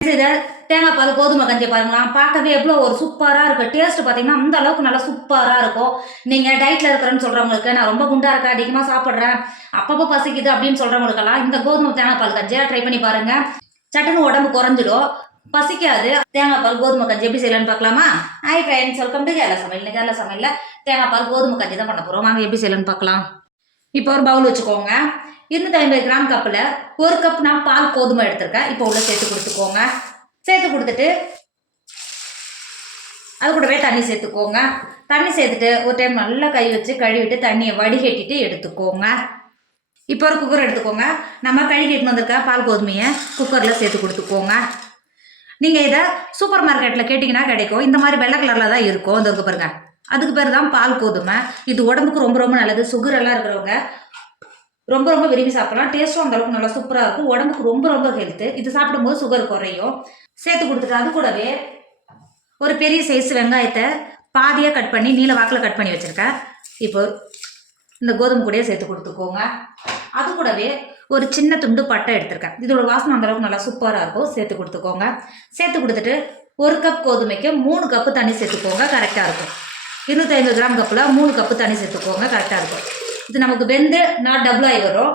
இதை தேங்காய் பால் கோதுமை கஞ்சி பாருங்களா, பார்க்கவே எவ்வளோ ஒரு சூப்பராக இருக்கும். டேஸ்ட் பார்த்தீங்கன்னா அந்த அளவுக்கு நல்லா சூப்பராக இருக்கும். நீங்கள் டயட்டில் இருக்கிறேன்னு சொல்கிறவங்களுக்கு, நான் ரொம்ப குண்டாக இருக்கேன், அதிகமாக சாப்பிட்றேன், அப்பப்போ பசிக்குது அப்படின்னு சொல்கிறவங்களுக்கெல்லாம் இந்த கோதுமை தேங்காய் பால் கஞ்சியாக ட்ரை பண்ணி பாருங்கள். சட்டுன்னு உடம்பு குறைஞ்சிடும், பசிக்காது. தேங்காய் பால் கோதுமை கஞ்சி எப்படி செய்யலான்னு பார்க்கலாமா? Hi friends, welcome to Kerala சமையல். கேரளா சமையலில் தேங்காய் பால் கோதுமை கஞ்சி தான் பண்ண போகிறோம். வாங்க எப்படி செய்யலான்னு பார்க்கலாம். இப்போ ஒரு பவுல் வச்சுக்கோங்க. 250 கிராம் கப்பில் 1 கப் நான் பால் கோதுமை எடுத்திருக்கேன். இப்போ உள்ள சேர்த்து கொடுத்துக்கோங்க. சேர்த்து கொடுத்துட்டு அது கூடவே தண்ணி சேர்த்துக்கோங்க. தண்ணி சேர்த்துட்டு ஒரு டைம் நல்லா கை வச்சு கழுவிட்டு தண்ணியை வடிகட்டிட்டு எடுத்துக்கோங்க. இப்போ ஒரு குக்கர் எடுத்துக்கோங்க. நம்ம கழுவிட்டு வந்திருக்க பால் கோதுமையை குக்கரில் சேர்த்து கொடுத்துக்கோங்க. நீங்கள் இதை சூப்பர் மார்க்கெட்டில் கேட்டிங்கன்னா கிடைக்கும். இந்த மாதிரி வெள்ளை கலரில் தான் இருக்கும். இந்த இருக்கு பாருங்க, அதுக்கு பேர் தான் பால் கோதுமை. இது உடம்புக்கு ரொம்ப ரொம்ப நல்லது. சுகர் எல்லாம் இருக்கிறவங்க ரொம்ப ரொம்ப விரும்பி சாப்பிடலாம். டேஸ்ட்டும் அந்த அளவுக்கு நல்லா சூப்பராக இருக்கும். உடம்புக்கு ரொம்ப ரொம்ப ஹெல்த்து. இது சாப்பிடும்போது சுகர் குறையும். சேர்த்து கொடுத்துட்டு அது கூடவே ஒரு பெரிய சைஸ் வெங்காயத்தை பாதியாக கட் பண்ணி நீல வாக்கில் கட் பண்ணி வச்சுருக்கேன். இப்போ இந்த கோதுமை கூடயே சேர்த்து கொடுத்துக்கோங்க. அது கூடவே ஒரு சின்ன துண்டு பட்டை எடுத்திருக்கேன். இதோட வாசனை அந்த அளவுக்கு நல்லா சூப்பராக இருக்கும். சேர்த்து கொடுத்துக்கோங்க. சேர்த்து கொடுத்துட்டு 1 கப் கோதுமைக்கு 3 கப்பு தண்ணி சேர்த்துக்கோங்க. கரெக்டாக இருக்கும். 250 கிராம் கப்பில் 3 கப்பு தண்ணி சேர்த்துக்கோங்க. கரெக்டாக இருக்கும். இது நமக்கு வெந்து நான் டபுளாகி வரும்,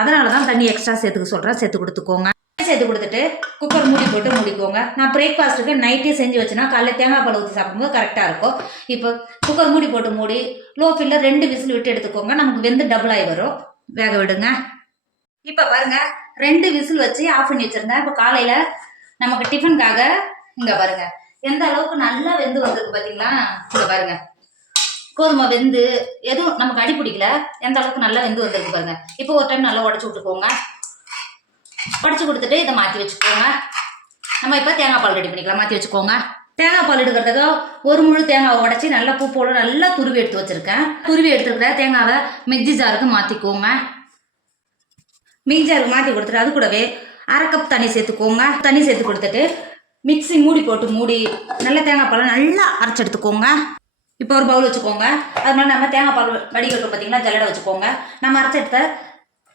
அதனால தான் தண்ணி எக்ஸ்ட்ரா சேர்த்துக்க சொல்கிறேன். சேர்த்து கொடுத்துக்கோங்க. சேர்த்து கொடுத்துட்டு குக்கர் மூடி போட்டு மூடிக்கோங்க. நான் பிரேக்ஃபாஸ்ட்டுக்கு நைட்டே செஞ்சு வச்சுன்னா காலையில் தேங்காய் பால் ஊற்றி சாப்பிடும்போது கரெக்டாக இருக்கும். இப்போ குக்கர் மூடி போட்டு மூடி லோ ஃபில்லில் 2 விசில் விட்டு எடுத்துக்கோங்க. நமக்கு வெந்து டபுளாகி வரும். வேக விடுங்க. இப்போ பாருங்கள், 2 விசில் வச்சு ஆஃப் பண்ணி வச்சுருந்தேன். இப்போ காலையில் நமக்கு டிஃபனுக்காக இங்கே பாருங்கள் எந்த அளவுக்கு நல்லா வெந்து வந்திருக்கு பார்த்தீங்களா? இங்கே பாருங்கள், கோதுமை வெந்து எதுவும் நமக்கு அடி பிடிக்கல, எந்த அளவுக்கு நல்லா வெந்து வந்திருக்கு பாருங்க. இப்போ ஒரு டைம் நல்லா உடச்சி விட்டுக்கோங்க. உடச்சி கொடுத்துட்டு இதை மாற்றி வச்சுக்கோங்க. நம்ம இப்போ தேங்காய் பால் ரெடி பண்ணிக்கலாம். மாற்றி வச்சுக்கோங்க. தேங்காய் பால் எடுக்கிறதுக்கு ஒரு முழு தேங்காவை உடச்சி நல்லா பூப்போடு நல்லா துருவி எடுத்து வச்சுருக்கேன். துருவி எடுத்துக்கிற தேங்காவை மிக்ஸி ஜாருக்கு மாற்றிக்கோங்க. மிக்ஸி ஜாருக்கு மாற்றி கொடுத்துட்டு அது கூடவே 1/2 கப் தண்ணி சேர்த்துக்கோங்க. தண்ணி சேர்த்து கொடுத்துட்டு மிக்ஸி மூடி போட்டு மூடி நல்லா தேங்காய் பாலை நல்லா அரைச்சி எடுத்துக்கோங்க. இப்போ ஒரு பவுல் வச்சுக்கோங்க. அது மாதிரி நம்ம தேங்காய் பால் வடிகட்டும் பார்த்தீங்களா, ஜல்லடை வச்சுக்கோங்க. நம்ம அரைச்சி எடுத்த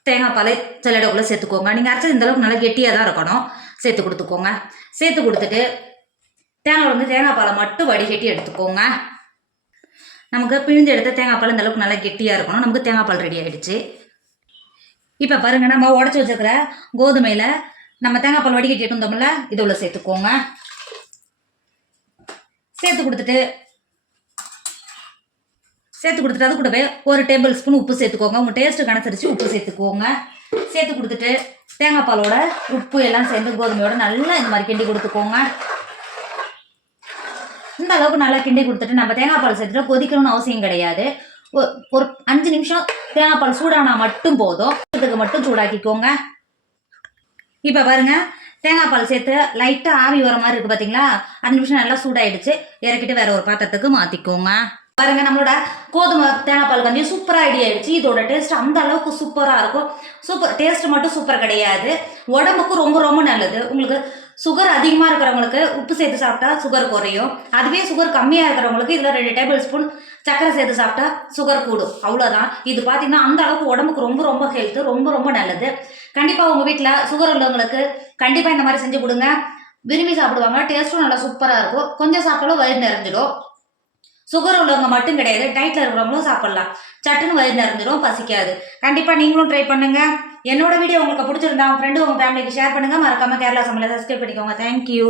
தேங்காய் பாலை ஜல்லடைக்குள்ளே சேர்த்துக்கோங்க. நீங்கள் அரைச்சது இந்தளவுக்கு நல்லா கெட்டியாக தான் இருக்கணும். சேர்த்து கொடுத்துக்கோங்க. சேர்த்து கொடுத்துட்டு தேங்காய் பாலை மட்டும் வடிகட்டி எடுத்துக்கோங்க. நமக்கு பிழிஞ்சு எடுத்த தேங்காய் பால் இந்தளவுக்கு நல்லா கெட்டியாக இருக்கணும். நமக்கு தேங்காய் பால் ரெடி ஆகிடுச்சு. இப்போ பாருங்கள், நம்ம உடச்சி வச்சுருக்கிற கோதுமையில் நம்ம தேங்காய் பால் வடிகட்டி எடுத்தோம்ல, இது உள்ள சேர்த்துக்கோங்க. சேர்த்து கொடுத்துட்டு அது கூடவே 1 டேபிள் ஸ்பூன் உப்பு சேர்த்துக்கோங்க. உங்கள் டேஸ்ட்டுக்கு அனுசரித்து உப்பு சேர்த்துக்கோங்க. சேர்த்து கொடுத்துட்டு தேங்காய் பாலோட உப்பு எல்லாம் சேர்ந்து கோதுமையோட நல்லா இந்த மாதிரி கிண்டி கொடுத்துக்கோங்க. இந்த அளவுக்கு நல்லா கிண்டி கொடுத்துட்டு நம்ம தேங்காய் பால் சேர்த்துட்டு கொதிக்கணும்னு அவசியம் கிடையாது. ஒரு 5 நிமிஷம் தேங்காய் பால் சூடானா மட்டும் போதும். இதுக்கு மட்டும் சூடாக்கிக்கோங்க. இப்போ பாருங்கள், தேங்காய் பால் சேர்த்து லைட்டாக ஆவி வர மாதிரி இருக்குது பார்த்தீங்களா? 5 நிமிஷம் நல்லா சூடாயிடுச்சு. இறக்கிட்டு வேற ஒரு பாத்திரத்துக்கு மாற்றிக்கோங்க. பாருங்க, நம்மளோட கோதுமை தேங்காய் பால் கஞ்சி சூப்பராக ரெடி ஆயிடுச்சு. இதோட டேஸ்ட் அந்த அளவுக்கு சூப்பராக இருக்கும். டேஸ்ட் மட்டும் சூப்பர் கிடையாது, உடம்புக்கு ரொம்ப ரொம்ப நல்லது. உங்களுக்கு சுகர் அதிகமாக இருக்கிறவங்களுக்கு உப்பு சேர்த்து சாப்பிட்டா சுகர் குறையும். அதுவே சுகர் கம்மியாக இருக்கிறவங்களுக்கு இதில் 2 டேபிள் ஸ்பூன் சக்கரை சேர்த்து சாப்பிட்டா சுகர் கூடும். அவ்வளோதான். இது பார்த்தீங்கன்னா அந்த அளவுக்கு உடம்புக்கு ரொம்ப ரொம்ப ஹெல்த்து, ரொம்ப ரொம்ப நல்லது. கண்டிப்பாக உங்கள் வீட்டில் சுகர் உள்ளவங்களுக்கு கண்டிப்பாக இந்த மாதிரி செஞ்சு கொடுங்க. விரும்பி சாப்பிடுவாங்க. டேஸ்ட்டும் நல்லா சூப்பராக இருக்கும். கொஞ்சம் சாப்பிட்டாலும் வயிறு நிறைஞ்சிடும். சுகர் உள்ளவங்க மட்டும் கிடையாது, டயட்டில் இருக்கிறவங்களும் சாப்பிட்லாம். சட்டுன்னு வயிறு நிறைஞ்சிடும், பசிக்காது. கண்டிப்பாக நீங்களும் ட்ரை பண்ணுங்கள். என்னோட வீடியோ உங்களுக்கு பிடிச்சிருந்தா உங்கள் ஃப்ரெண்டு உங்கள் ஃபேமிலிக்கு ஷேர் பண்ணுங்கள். மறக்காமல் கேரளா சமையலை சப்ஸ்கிரைப் பண்ணிக்கோங்க. தேங்க்யூ.